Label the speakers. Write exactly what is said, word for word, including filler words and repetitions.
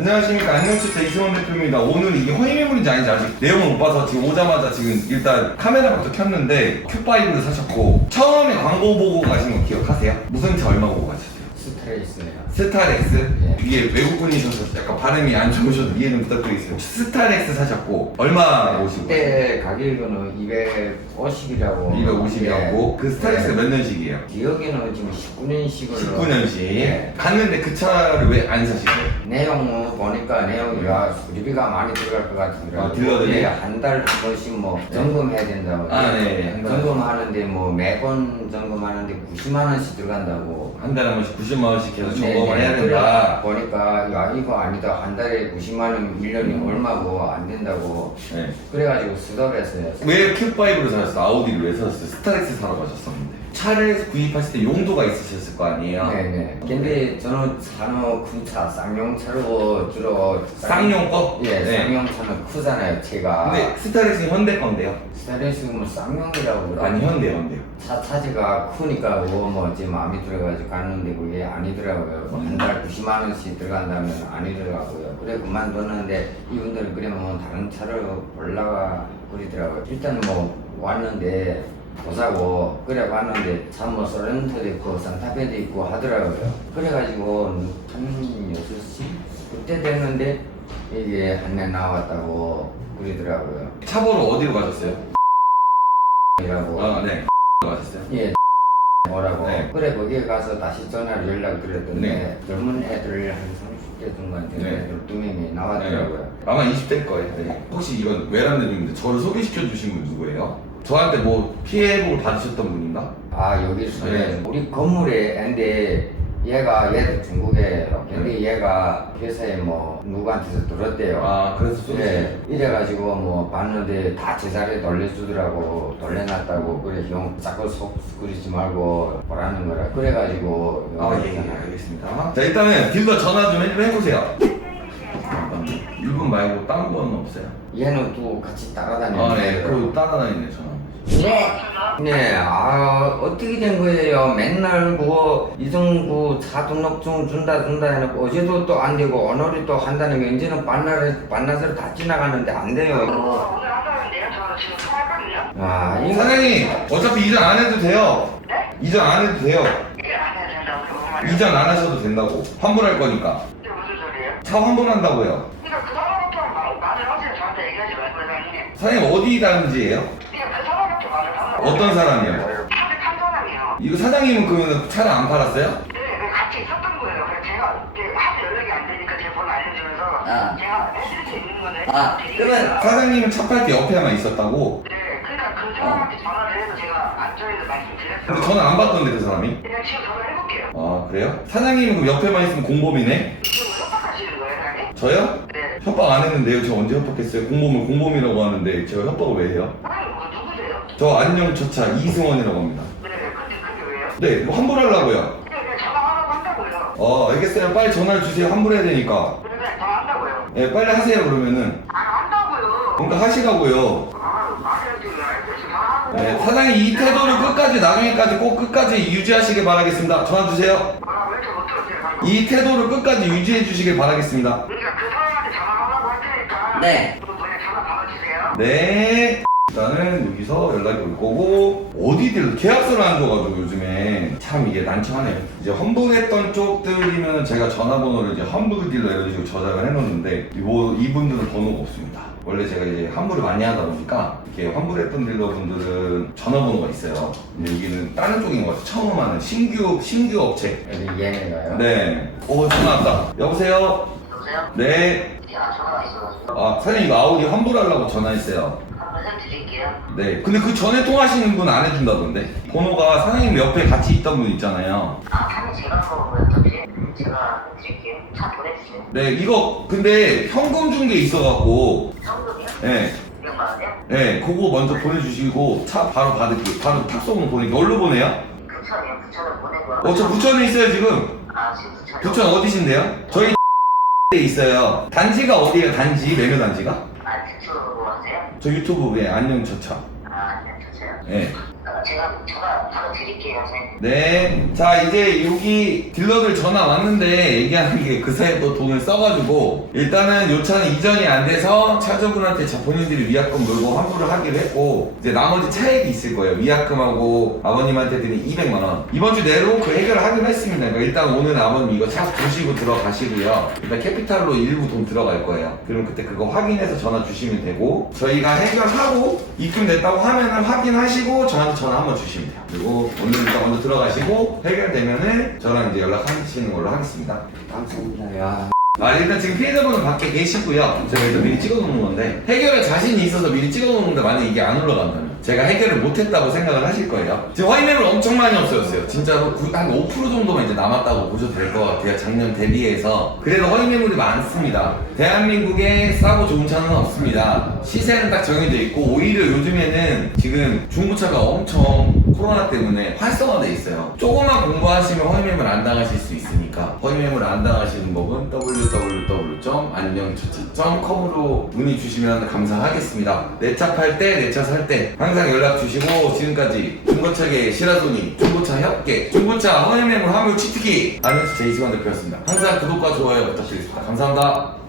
Speaker 1: 안녕하십니까. 안녕주차 이승원 대표입니다. 오늘 이게 허위매물인지 아닌지 아직 내용을 못 봐서 지금 오자마자 지금 일단 카메라부터 켰는데 큐파이브를 사셨고 처음에 광고 보고 가신 거 기억하세요? 무슨 차 얼마 보고 가셨어요?
Speaker 2: 스타렉스네요.
Speaker 1: 스타렉스?
Speaker 2: 네.
Speaker 1: 이게 외국분이셔서 약간 발음이 안 좋으셔도 이해 좀 부탁드리겠습니다. 스타렉스 사셨고 얼마 오시고?
Speaker 2: 그때 가격은 이백오십이라고.
Speaker 1: 이백오십이라고 그 스타렉스 몇 년식이에요?
Speaker 2: 기억에는 지금 십구 년식으로.
Speaker 1: 십구 년식.
Speaker 2: 네.
Speaker 1: 갔는데 그 차를 왜 안 사신 거예요?
Speaker 2: 내용 보니까 내용이 야 수리비가 많이 들어갈 것 같더라고요.
Speaker 1: 아, 딜러들이?
Speaker 2: 예, 한 달 한 번씩 뭐 점검해야 된다고.
Speaker 1: 아, 네.
Speaker 2: 점검하는데 뭐 매번 점검하는데 구십만 원씩 들어간다고.
Speaker 1: 한 달에 한 번씩 구십만 원씩 계속
Speaker 2: 네,
Speaker 1: 점검을
Speaker 2: 네.
Speaker 1: 해야
Speaker 2: 그래
Speaker 1: 된다.
Speaker 2: 보니까 야 이거 아니다. 한 달에 구십만 원 일 년이 얼마고 안 된다고.
Speaker 1: 네.
Speaker 2: 그래가지고 스톱했어요.
Speaker 1: 왜 큐파이브를 사셨어요? 아우디를 왜 사셨어요? 스타렉스 사러 가셨었는데 차를 구입하실 때 용도가 있으셨을 거 아니에요?
Speaker 2: 네네. 근데 저는 차는 큰차 쌍용차로 주로
Speaker 1: 쌍용 거?
Speaker 2: 예,
Speaker 1: 네.
Speaker 2: 쌍용차는 크잖아요, 제가.
Speaker 1: 근데 스타렉스는 현대 건데요?
Speaker 2: 스타렉스 뭐 쌍용이라고 그래요.
Speaker 1: 아니 현대 현대요.
Speaker 2: 차 차지가 크니까 뭐, 뭐제 마음에 들어가지고 갔는데 그게 아니더라고요. 뭐 한 달 구십만 원씩 들어간다면 아니더라고요. 그래 그만뒀는데 이분들 그러면 다른 차를 올라가 그러더라고요. 일단 뭐 왔는데 보자고 그래 봤는데 참 뭐 소렌토도 있고 산타페도 있고 하더라고요. 그래가지고 한 여섯 시 그때 됐는데 이게 한 명 나왔다고 그러더라고요.
Speaker 1: 차 보러 어디로 가셨어요?
Speaker 2: 이라고.
Speaker 1: 아 네. 가셨어요?
Speaker 2: 예. 뭐라고.
Speaker 1: 네.
Speaker 2: 그래 거기에 가서 다시 전화를 연락 드렸더니
Speaker 1: 네.
Speaker 2: 젊은 애들 한 삼십 대 정도 되는
Speaker 1: 네.
Speaker 2: 애들 두 명이 나왔더라고요.
Speaker 1: 아마 이십 대일 거예요. 네. 혹시 이건 외람되는데 저를 소개시켜 주신 분 누구예요? 저한테 뭐 피해복을 받으셨던 분인가?
Speaker 2: 아 여기서
Speaker 1: 네.
Speaker 2: 우리 건물에 근데 얘가 얘도 중국에요. 근데
Speaker 1: 네.
Speaker 2: 얘가 회사에 뭐 누구한테서 들었대요.
Speaker 1: 아 그래서 소개시켜.
Speaker 2: 예, 이래가지고 뭐 봤는데 다 제자리에 돌려주더라고. 돌려놨다고. 그래 형 자꾸 속 끓이지 말고 보라는 거라. 그래가지고
Speaker 1: 아 예, 예 알겠습니다. 자 일단은 딜러 전화 좀 해- 해보세요. 일 분 말고 다른 건 없어요?
Speaker 2: 얘는 또 같이 따라다니는
Speaker 1: 아 네. 그리고 따라다니네 전화.
Speaker 2: 네. 네, 아, 어떻게 된 거예요? 맨날 뭐, 이정부 차 등록증 준다, 준다 해놓고, 어제도 또 안 되고, 오늘이 또 한다는 게, 이제는 반나절, 반나절 다 지나가는데 안 돼요.
Speaker 3: 어, 오늘 한다는데요? 저 지금 통화했거든요?
Speaker 2: 아, 이거.
Speaker 1: 사장님 어차피 이전 안 해도 돼요.
Speaker 3: 네?
Speaker 1: 이전 안 해도 돼요.
Speaker 3: 이게 안 해야 된다고 그런 말이에요?
Speaker 1: 이전 안 하셔도 된다고. 환불할 거니까.
Speaker 3: 이게 무슨 소리예요?
Speaker 1: 차 환불한다고요.
Speaker 3: 그러니까 그 사람한테 말, 말을 하세요. 저한테 얘기하지 말고 사장님.
Speaker 1: 사장님 어디 다른지예요?
Speaker 3: 그러니까 그 사람한테 말을 하라고.
Speaker 1: 어떤 사람이요?
Speaker 3: 차를 탄 사람이요.
Speaker 1: 이거 사장님은 그러면 차를 안 팔았어요?
Speaker 3: 네, 그 같이 있었던 거예요. 그래서 제가 이게 하도 연락이 안 되니까 제 번호 알려주면서
Speaker 2: 아.
Speaker 3: 제가 해드릴 수 있는 거는
Speaker 2: 아, 그러면
Speaker 1: 사장님은 차 팔 때 옆에만 있었다고?
Speaker 3: 네, 그러니까 그 사람한테 전화를 해서 제가 안전에서 말씀드렸어요.
Speaker 1: 근데 전화 안 받던데 그 사람이?
Speaker 3: 그냥 지금 전화해볼게요.
Speaker 1: 아 그래요? 사장님은 그럼 옆에만 있으면 공범이네?
Speaker 3: 지금 협박하시는 거예요, 사장님?
Speaker 1: 저요?
Speaker 3: 네.
Speaker 1: 협박 안 했는데요. 저 언제 협박했어요? 공범을 공범이라고 하는데 제가 협박을 왜 해요?
Speaker 3: 사장님, 뭐 누구세요?
Speaker 1: 저 안녕초차 이승원이라고 합니다.
Speaker 3: 네, 근데 그게 왜요?
Speaker 1: 네, 이거 환불하려고요.
Speaker 3: 그냥 그냥 전화하라고 한다고요.
Speaker 1: 어, 알겠어요. 빨리 전화를 주세요. 환불해야 되니까.
Speaker 3: 그냥 그냥 전화한다고요.
Speaker 1: 예, 빨리 하세요, 그러면은.
Speaker 3: 안 한다고요.
Speaker 1: 그러니까 하시라고요.
Speaker 3: 아, 말해야지. 알겠어. 전화하고.
Speaker 1: 네, 사장님 이 태도를 끝까지, 나중에까지 꼭 끝까지 유지하시길 바라겠습니다. 전화 주세요.
Speaker 3: 아, 왜 이렇게 못 들었어요, 방금?
Speaker 1: 이 태도를 끝까지 유지해 주시길 바라겠습니다.
Speaker 3: 그러니까 그 사람한테 전화하라고 할 테니까.
Speaker 2: 네.
Speaker 3: 또 그냥 전화 받아주세요.
Speaker 1: 네. 일단은 여기서 연락이 올 거고 어디들 계약서를 안 줘가지고 요즘에 참 이게 난처하네요. 이제 환불했던 쪽들이면 제가 전화번호를 이제 환불 딜러 이런 식으로 저장을 해놓는데 뭐 이분들은 번호가 없습니다. 원래 제가 이제 환불을 많이 하다 보니까 이렇게 환불했던 딜러분들은 전화번호가 있어요. 근데 여기는 다른 쪽인 것 같아요. 처음 하는 신규 신규 업체.
Speaker 2: 여기 얘네가요?
Speaker 1: 네. 오 전화 왔다. 여보세요.
Speaker 3: 여보세요?
Speaker 1: 네.
Speaker 3: 야, 전화가 있어가지고.
Speaker 1: 아 사장님 이거 아우디 환불하려고 전화했어요.
Speaker 3: 한번 해드릴게요.
Speaker 1: 네. 근데 그 전에 통화하시는 분 안 해준다던데? 번호가 사장님 옆에 같이 있던 분 있잖아요.
Speaker 3: 아, 사장님 제가 한번 어떻게? 제가 해드릴게요. 차 보내주세요.
Speaker 1: 네, 이거 근데 현금 준 게 있어갖고,
Speaker 3: 현금이요?
Speaker 1: 네,
Speaker 3: 몇만 원이요?
Speaker 1: 네, 그거 먼저 보내주시고 차 바로 받을게요. 바로 탁송으로 보내니까 어디로 보내요?
Speaker 3: 부천이요? 부천을 보낸 거요?
Speaker 1: 어, 저 부천에 있어요 지금.
Speaker 3: 아, 지금 부천이요?
Speaker 1: 부천 어디신데요? 저희 에 있어요. 단지가 어디예요? 단지 매매 단지가?
Speaker 3: 아, 부천으로 하세요?
Speaker 1: 저 유튜브에 안녕 저차.
Speaker 3: 아, 네, 좋죠.
Speaker 1: 네,
Speaker 3: 어, 제가 전화 바로 드릴게요, 선생님.
Speaker 1: 네. 자, 이제 여기 딜러들 전화 왔는데 얘기하는 게 그새 또 돈을 써가지고 일단은 요 차는 이전이 안 돼서 차주분한테 자 본인들이 위약금 물고 환불을 하기로 했고 이제 나머지 차액이 있을 거예요. 위약금하고 아버님한테 드린 이백만 원. 이번 주 내로 그 해결을 하기로 했습니다. 그러니까 일단 오늘 아버님 이거 차 보시고 들어가시고요. 일단 캐피탈로 일부 돈 들어갈 거예요. 그럼 그때 그거 확인해서 전화 주시면 되고 저희가 해결하고 입금됐다고 하면은 확인하시고 저한테 전화 한번 주시면 돼요. 그리고 오늘 일단 먼저 들어가시고 해결되면은 저랑 이제 연락하시는 걸로 하겠습니다.
Speaker 2: 감사합니다. 야.
Speaker 1: 아 일단 지금 피해자분은 밖에 계시고요. 제가 일단 미리 찍어놓는 건데 해결에 자신이 있어서 미리 찍어놓는데 만약 이게 안 올라간다면 제가 해결을 못했다고 생각을 하실 거예요. 지금 허위매물 엄청 많이 없어졌어요. 진짜로 한 오 퍼센트 정도만 이제 남았다고 보셔도 될 것 같아요. 작년 대비해서. 그래도 허위매물이 많습니다. 대한민국에 싸고 좋은 차는 없습니다. 시세는 딱 정해져 있고 오히려 요즘에는 지금 중고차가 엄청 코로나 때문에 활성화돼 있어요. 조금만 공부하시면 허위매물 안 당하실 수 있으니까 허위매물 안 당하시는 법은 더블유 더블유 더블유 점 안녕처차 점 컴으로 문의 주시면 감사하겠습니다. 내 차 팔 때, 내 차 살 때 항상 연락 주시고 지금까지 중고차계 시라소니, 중고차 협계, 중고차 허위매물 환불 치트키 아는 제이시관 대표였습니다. 항상 구독과 좋아요 부탁드리겠습니다. 감사합니다.